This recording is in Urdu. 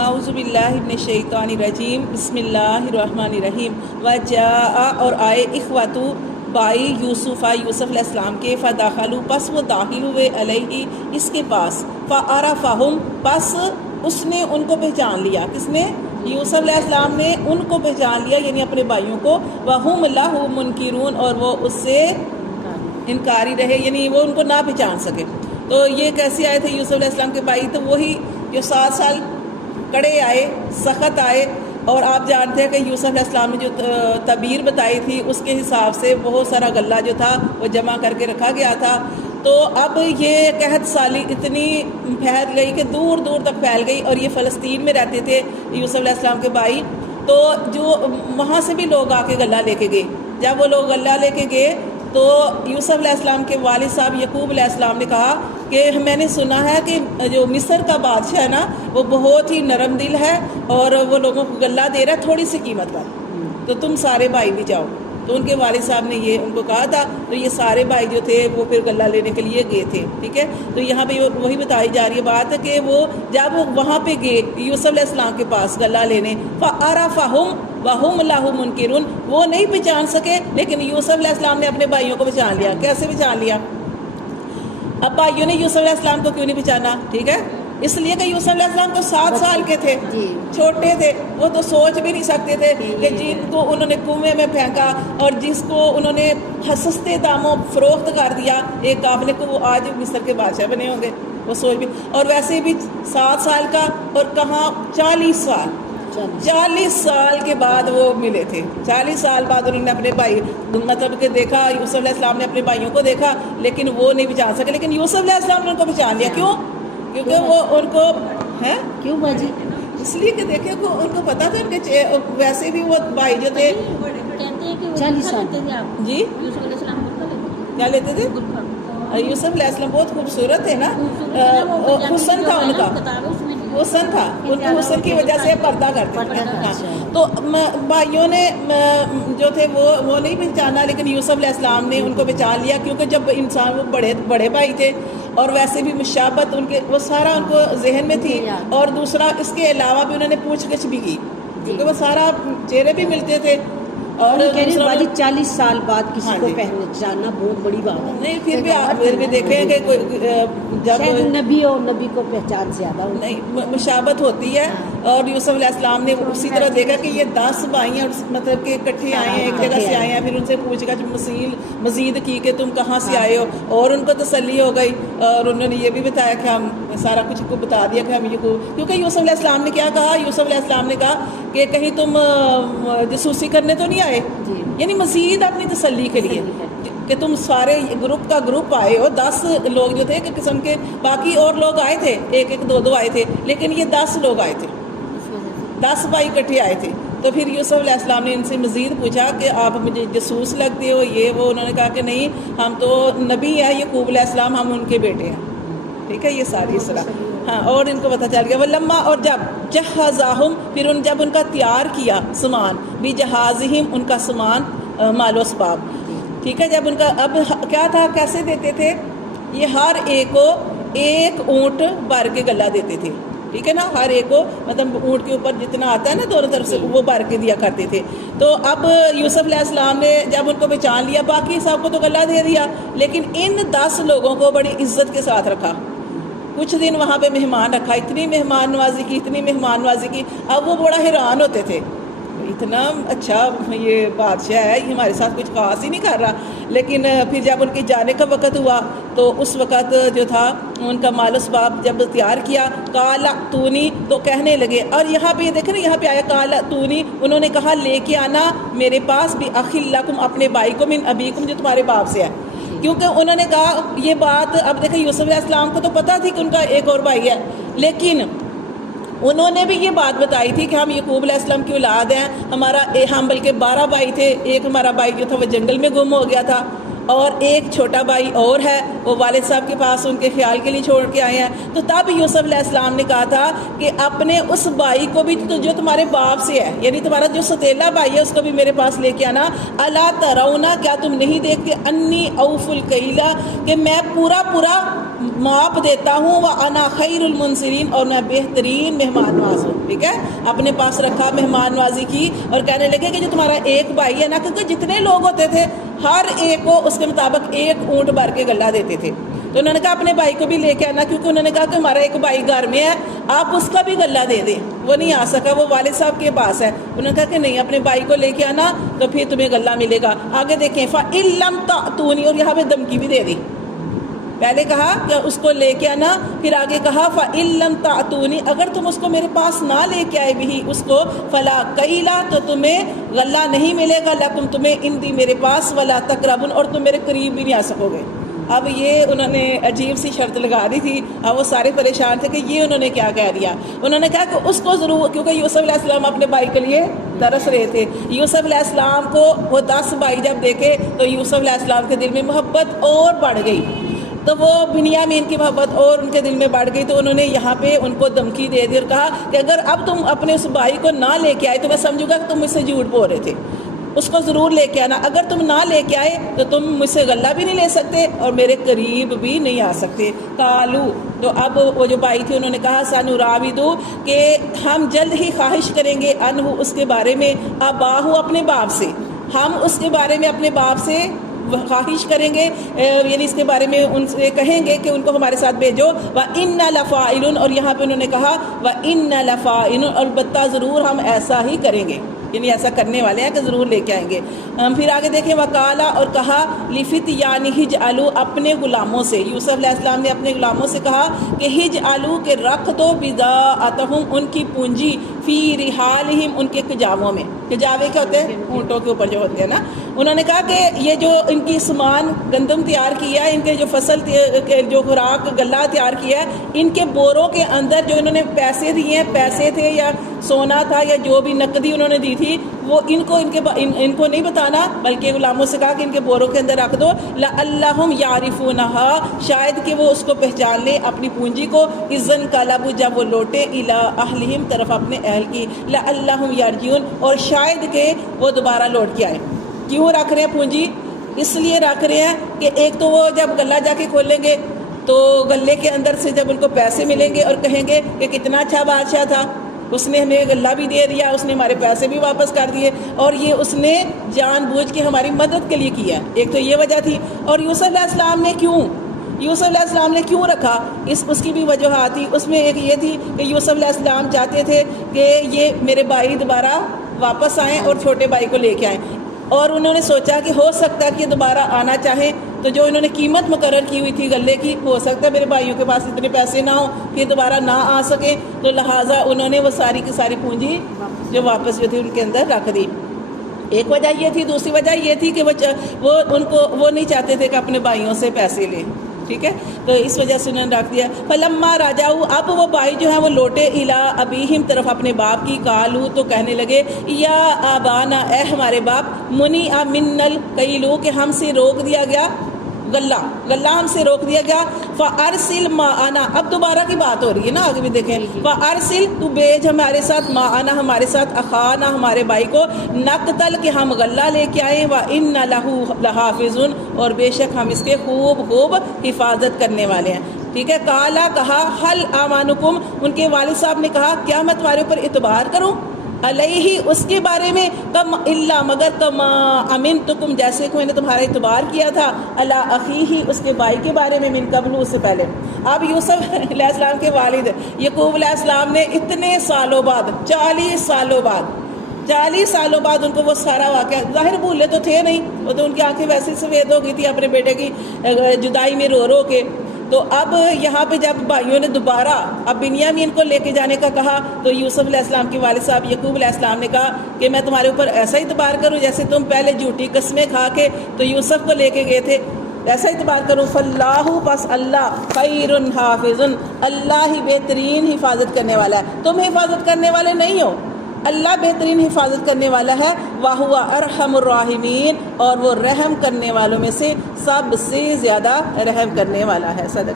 اعوذ باللہ من الشیطان الرجیم بسم اللہ الرحمن الرحیم وجاء اور آئے اخواتو بھائی یوسف علیہ السلام کے فداخلو پس وہ داخل ہوئے علیہ اس کے پاس فعرفہم پس اس نے ان کو پہچان لیا. کس نے؟ یوسف علیہ السلام نے ان کو پہچان لیا یعنی اپنے بھائیوں کو. وہم لہ منکرون اور وہ اس سے انکاری رہے یعنی وہ ان کو نہ پہچان سکے. تو یہ کیسے آئے تھے یوسف علیہ السلام کے بھائی؟ تو وہی جو 7 سال کڑے آئے، سخت آئے، اور آپ جانتے ہیں کہ یوسف علیہ السلام نے جو تعبیر بتائی تھی اس کے حساب سے بہت سارا غلہ جو تھا وہ جمع کر کے رکھا گیا تھا. تو اب یہ قحط سالی اتنی پھیل گئی کہ دور دور تک پھیل گئی، اور یہ فلسطین میں رہتے تھے یوسف علیہ السلام کے بھائی. تو جو وہاں سے بھی لوگ آ کے غلہ لے کے گئے. جب وہ لوگ غلہ لے کے گئے تو یوسف علیہ السلام کے والد صاحب یعقوب علیہ السلام نے کہا کہ میں نے سنا ہے کہ جو مصر کا بادشاہ ہے نا وہ بہت ہی نرم دل ہے اور وہ لوگوں کو غلہ دے رہا ہے تھوڑی سی قیمت پر، تو تم سارے بھائی بھی جاؤ. تو ان کے والد صاحب نے یہ ان کو کہا تھا. تو یہ سارے بھائی جو تھے وہ پھر غلہ لینے کے لیے گئے تھے. ٹھیک ہے، تو یہاں پہ وہی بتائی جا رہی ہے بات کہ وہ جب وہاں پہ گئے یوسف علیہ السلام کے پاس غلہ لینے، فعرفہم وہم لہ منکرون، وہ نہیں پہچان سکے لیکن یوسف علیہ السلام نے اپنے بھائیوں کو پہچان لیا. کیسے پہچان لیا؟ اب بھائیوں نے یوسف علیہ السلام کو کیوں نہیں پہچانا؟ ٹھیک ہے، اس لیے کہ یوسف علیہ السلام تو 7 سال کے تھے، چھوٹے تھے، وہ تو سوچ بھی نہیں سکتے تھے کہ جن کو انہوں نے کنویں میں پھینکا اور جس کو انہوں نے سستے داموں فروخت کر دیا ایک قافلے کو، وہ آج مصر کے بادشاہ بنے ہوں گے. وہ سوچ بھی، اور ویسے بھی 7 سال کا اور کہاں 40 سال کے بعد وہ ملے تھے. 40 سال بعد انہوں نے اپنے بھائی مطلب کہ دیکھا. یوسف علیہ السلام نے اپنے بھائیوں کو دیکھا لیکن وہ نہیں پہچان سکے، لیکن یوسف علیہ السلام نے ان کو پہچان لیا. کیوں؟ کیونکہ وہ ان کو ہیں کیوں باجی اس لیے کہ دیکھیں ان کو پتا تھا ان کے ویسے بھی وہ بھائی جو تھے 40 سال جی کیا لیتے تھے. یوسف علیہ السلام بہت خوبصورت تھے نا، حسن تھا ان کا، حسن تھا، ان کے حسن کی وجہ سے پردہ کرتے تھے. تو بھائیوں نے جو تھے وہ نہیں پہچانا، لیکن یوسف علیہ السلام نے ان کو پہچان لیا کیونکہ جب انسان وہ بڑے بھائی تھے اور ویسے بھی مشابت ان کے وہ سارا ان کو ذہن میں تھی. اور دوسرا اس کے علاوہ بھی انہوں نے پوچھ گچھ بھی کی کیونکہ وہ سارا چہرے بھی ملتے تھے. اور 40 سال بعد کسی کو پہچاننا بہت بڑی بات ہے. نہیں پھر بھی دیکھیں کہ جب نبی اور نبی کو پہچان زیادہ نہیں مشابت ہوتی ہے. اور یوسف علیہ السلام نے اسی طرح دیکھا کہ یہ 10 بھائی ہیں مطلب کہ اکٹھے آئے ہیں، ایک جگہ سے آئے ہیں. پھر ان سے پوچھ گچھ مزید کی کہ تم کہاں سے آئے ہو، اور ان کو تسلی ہو گئی. اور انہوں نے یہ بھی بتایا کہ ہم سارا کچھ کو بتا دیا کہ ہم یہ کو، کیونکہ یوسف علیہ السلام نے کیا کہا؟ یوسف علیہ السلام نے کہا کہ کہیں تم جاسوسی کرنے تو نہیں آئے، یعنی مزید اپنی تسلی کے لیے کہ تم سارے گروپ کا گروپ آئے ہو. 10 لوگ جو تھے ایک قسم کے، باقی اور لوگ آئے تھے 1-1 2-2 آئے تھے، لیکن یہ 10 لوگ آئے تھے، 10 بھائی اکٹھے آئے تھے. تو پھر یوسف علیہ السلام نے ان سے مزید پوچھا کہ آپ مجھے جاسوس لگتے ہو یہ وہ. انہوں نے کہا کہ نہیں، ہم تو نبی ہیں یعقوب علیہ السلام، ہم ان کے بیٹے ہیں. ٹھیک ہے، یہ ساری اصطلاح. ہاں، اور ان کو پتہ چل گیا. ولما اور جب جہزاہم پھر جب ان کا تیار کیا سامان، بھی جہازہم ان کا سامان، مال و اسباب. ٹھیک ہے، جب ان کا اب کیا تھا، کیسے دیتے تھے؟ یہ ہر ایک کو 1 اونٹ بھر کے غلہ دیتے تھے. ٹھیک ہے نا، ہر ایک کو مطلب اونٹ کے اوپر جتنا آتا ہے نا دونوں طرف سے وہ بھر کے دیا کرتے تھے. تو اب یوسف علیہ السلام نے جب ان کو پہچان لیا، باقی سب کو تو غلہ دے دیا، لیکن ان 10 لوگوں کو بڑی عزت کے ساتھ رکھا. کچھ دن وہاں پہ مہمان رکھا، اتنی مہمان نوازی کی. اب وہ بڑا حیران ہوتے تھے، اتنا اچھا یہ بادشاہ ہے، یہ ہمارے ساتھ کچھ خاص ہی نہیں کر رہا. لیکن پھر جب ان کی جانے کا وقت ہوا تو اس وقت جو تھا ان کا مال و اسباب جب تیار کیا، قال ائتونی، تو کہنے لگے. اور یہاں پہ دیکھیں نا، یہاں پہ آیا قال ائتونی، انہوں نے کہا لے کے آنا میرے پاس بھی اخی لکم، اپنے بھائی کو، من ابیکم، جو تمہارے باپ سے ہے. کیونکہ انہوں نے کہا یہ بات، اب دیکھیں یوسف علیہ السلام کو تو پتہ تھی کہ ان کا ایک اور بھائی ہے، لیکن انہوں نے بھی یہ بات بتائی تھی کہ ہم یعقوب علیہ السلام کی اولاد ہیں. ہم بلکہ 12 بھائی تھے. ایک ہمارا بھائی جو تھا وہ جنگل میں گم ہو گیا تھا، اور ایک چھوٹا بھائی اور ہے، وہ والد صاحب کے پاس ان کے خیال کے لیے چھوڑ کے آئے ہیں. تو تب یوسف علیہ السلام نے کہا تھا کہ اپنے اس بھائی کو بھی جو تمہارے باپ سے ہے، یعنی تمہارا جو ستیلا بھائی ہے، اس کو بھی میرے پاس لے کے آنا. الا ترون، کیا تم نہیں دیکھتے، انی اوف الکیلا، کہ میں پورا معاف دیتا ہوں، وَأَنَا خَيْرُ الْمُنْصِرِينَ، اور میں بہترین مہمان نواز ہوں. ٹھیک ہے، اپنے پاس رکھا، مہمان نوازی کی، اور کہنے لگے کہ جو تمہارا ایک بھائی ہے نا، کیونکہ جتنے لوگ ہوتے تھے ہر ایک کو اس کے مطابق ایک اونٹ بھر کے غلہ دیتے تھے. تو انہوں نے کہا اپنے بھائی کو بھی لے کے آنا، کیونکہ انہوں نے کہا کہ ہمارا ایک بھائی گھر میں ہے، آپ اس کا بھی غلہ دے دیں. وہ نہیں آ سکا، وہ والد صاحب کے پاس ہے. انہوں نے کہا کہ نہیں، اپنے بھائی کو لے کے آنا تو پھر تمہیں غلہ ملے گا. آگے دیکھیں فَإِن لَمْ تَأْتُونِي، اور یہاں پہ دھمکی بھی دے دی. پہلے کہا کہ اس کو لے کے آنا، پھر آگے کہا فَإِن لَمْ تَأْتُونِي، اگر تم اس کو میرے پاس نہ لے کے آئے بھی اس کو، فَلَا كَيْلَ، تو تمہیں غلہ نہیں ملے گا، لَكُمْ تمہیں اندی میرے پاس، وَلَا تَقْرَبُونَ، اور تم میرے قریب بھی نہیں آ سکو گے. اب یہ انہوں نے عجیب سی شرط لگا دی تھی. اب وہ سارے پریشان تھے کہ یہ انہوں نے کیا کہہ دیا. انہوں نے کہا کہ اس کو ضرور، کیونکہ یوسف علیہ السلام اپنے بھائی کے لیے ترس رہے تھے. یوسف علیہ السلام کو وہ 10 بھائی جب دیکھے تو یوسف علیہ السلام کے دل میں محبت اور بڑھ گئی. تو وہ بنیامین کی محبت اور ان کے دل میں بڑھ گئی. تو انہوں نے یہاں پہ ان کو دھمکی دے دی اور کہا کہ اگر اب تم اپنے اس بھائی کو نہ لے کے آئے تو میں سمجھوں گا کہ تم مجھ سے جھوٹ بول رہے تھے. اس کو ضرور لے کے آنا. اگر تم نہ لے کے آئے تو تم مجھ سے غلہ بھی نہیں لے سکتے اور میرے قریب بھی نہیں آ سکتے. قالو، تو اب وہ جو بھائی تھے انہوں نے کہا سنراودو، کہ ہم جلد ہی خواہش کریں گے، انہو، اس کے بارے میں، اباہو، اپنے باپ سے، ہم اس کے بارے میں اپنے باپ سے خواہش کریں گے، یعنی اس کے بارے میں ان سے کہیں گے کہ ان کو ہمارے ساتھ بھیجو. وَإِنَّا لَفَاعِلُونَ، اور یہاں پہ انہوں نے کہا وَإِنَّا لَفَاعِلُونَ، البتہ ضرور ہم ایسا ہی کریں گے، یعنی ایسا کرنے والے ہیں کہ ضرور لے کے آئیں گے. پھر آگے دیکھیں وَقَالَ، اور کہا لِفِتْيَانِهِ اجْعَلُوا، اپنے غلاموں سے، یوسف علیہ السلام نے اپنے غلاموں سے کہا کہ اجْعَلُوا، کہ رکھ دو، بِضَاعَتَهُمْ، ان کی پونجی، فی رحالہم، ان کے کجاووں میں. کجاوے کیا ہوتے ہیں؟ اونٹوں کے اوپر جو ہوتے ہیں نا. انہوں نے کہا کہ یہ جو ان کی سامان گندم تیار کیا ہے، ان کے جو فصل جو خوراک غلہ تیار کیا ہے، ان کے بوروں کے اندر جو انہوں نے پیسے دیے ہیں، پیسے تھے یا سونا تھا یا جو بھی نقدی انہوں نے دی تھی، وہ ان کو نہیں بتانا، بلکہ غلاموں سے کہا کہ ان کے بوروں کے اندر رکھ دو. لعلہم یعرفونہا، شاید کہ وہ اس کو پہچان لیں، اپنی پونجی کو. اذن قلبوا، جب وہ لوٹے، الی اہلہم، طرف اپنے اہل کی. لعلہم یرجعون، اور شاید کہ وہ دوبارہ لوٹ کے آئے. کیوں رکھ رہے ہیں پونجی؟ اس لیے رکھ رہے ہیں کہ ایک تو وہ جب غلہ جا کے کھولیں گے تو غلے کے اندر سے جب ان کو پیسے ملیں گے اور کہیں گے کہ کتنا اچھا بادشاہ تھا، اس نے ہمیں غلہ بھی دے دیا، اس نے ہمارے پیسے بھی واپس کر دیے، اور یہ اس نے جان بوجھ کے ہماری مدد کے لیے کیا. ایک تو یہ وجہ تھی. اور یوسف علیہ السلام نے کیوں رکھا، اس کی بھی وجوہات تھی. اس میں ایک یہ تھی کہ یوسف علیہ السلام چاہتے تھے کہ یہ میرے بھائی دوبارہ واپس آئیں اور چھوٹے بھائی کو لے کے آئیں. اور انہوں نے سوچا کہ ہو سکتا ہے کہ دوبارہ آنا چاہیں، تو جو انہوں نے قیمت مقرر کی ہوئی تھی غلے کی، ہو سکتا ہے میرے بھائیوں کے پاس اتنے پیسے نہ ہوں کہ دوبارہ نہ آ سکیں، تو لہٰذا انہوں نے وہ ساری کی ساری پونجی جو واپس جو تھی ان کے اندر رکھ دی. ایک وجہ یہ تھی. دوسری وجہ یہ تھی کہ وہ نہیں چاہتے تھے کہ اپنے بھائیوں سے پیسے لیں. ٹھیک ہے، تو اس وجہ سے انہوں نے رکھ دیا. فلما راجعوا، اب وہ بھائی جو ہیں وہ لوٹے، الی ابیہم، طرف اپنے باپ کی. قالوا، تو کہنے لگے، یا آبانا، اے ہمارے باپ، منع منا الکیل، کہ ہم سے روک دیا گیا غلہ ہم سے روک دیا گیا. فارسل معنا، اب دوبارہ کی بات ہو رہی ہے نا، آگے بھی دیکھیں. فارسل، تو بھیج ہمارے ساتھ، معنا، ہمارے ساتھ، اخانا، ہمارے بھائی کو، نقتل، کہ ہم غلہ لے کے آئیں، وَإِنَّ لَهُ لَحَافِظُونَ، اور بے شک ہم اس کے خوب حفاظت کرنے والے ہیں. ٹھیک ہے. قالا، کہا، حل آمانکم، ان کے والد صاحب نے کہا کیا میں تمہارے اوپر اعتبار کروں، علیہ، اس کے بارے میں، کم الا، مگر کما امنتکم، جیسے کہ میں نے تمہارا اعتبار کیا تھا، علی اخیہ، اس کے بھائی کے بارے میں، من قبل، اس سے پہلے. اب یوسف علیہ السلام کے والد یعقوب علیہ السلام نے اتنے سالوں بعد، 40 سالوں بعد ان کو وہ سارا واقعہ، ظاہر بھولے تو تھے نہیں، وہ تو ان کی آنکھیں ویسے سفید ہو گئی تھی اپنے بیٹے کی جدائی میں رو کے. تو اب یہاں پہ جب بھائیوں نے دوبارہ اب بنیامین کو لے کے جانے کا کہا، تو یوسف علیہ السلام کے والد صاحب یعقوب علیہ السلام نے کہا کہ میں تمہارے اوپر ایسا اعتبار کروں جیسے تم پہلے جھوٹی قسمیں کھا کے تو یوسف کو لے کے گئے تھے، ایسا اعتبار کروں. فاللہ، پس اللہ، خیر حافظ، اللہ ہی بہترین حفاظت کرنے والا ہے، تم حفاظت کرنے والے نہیں ہو، اللہ بہترین حفاظت کرنے والا ہے. وَهُوَ أَرْحَمُ الرَّاحِمِينَ، اور وہ رحم کرنے والوں میں سے سب سے زیادہ رحم کرنے والا ہے. صدق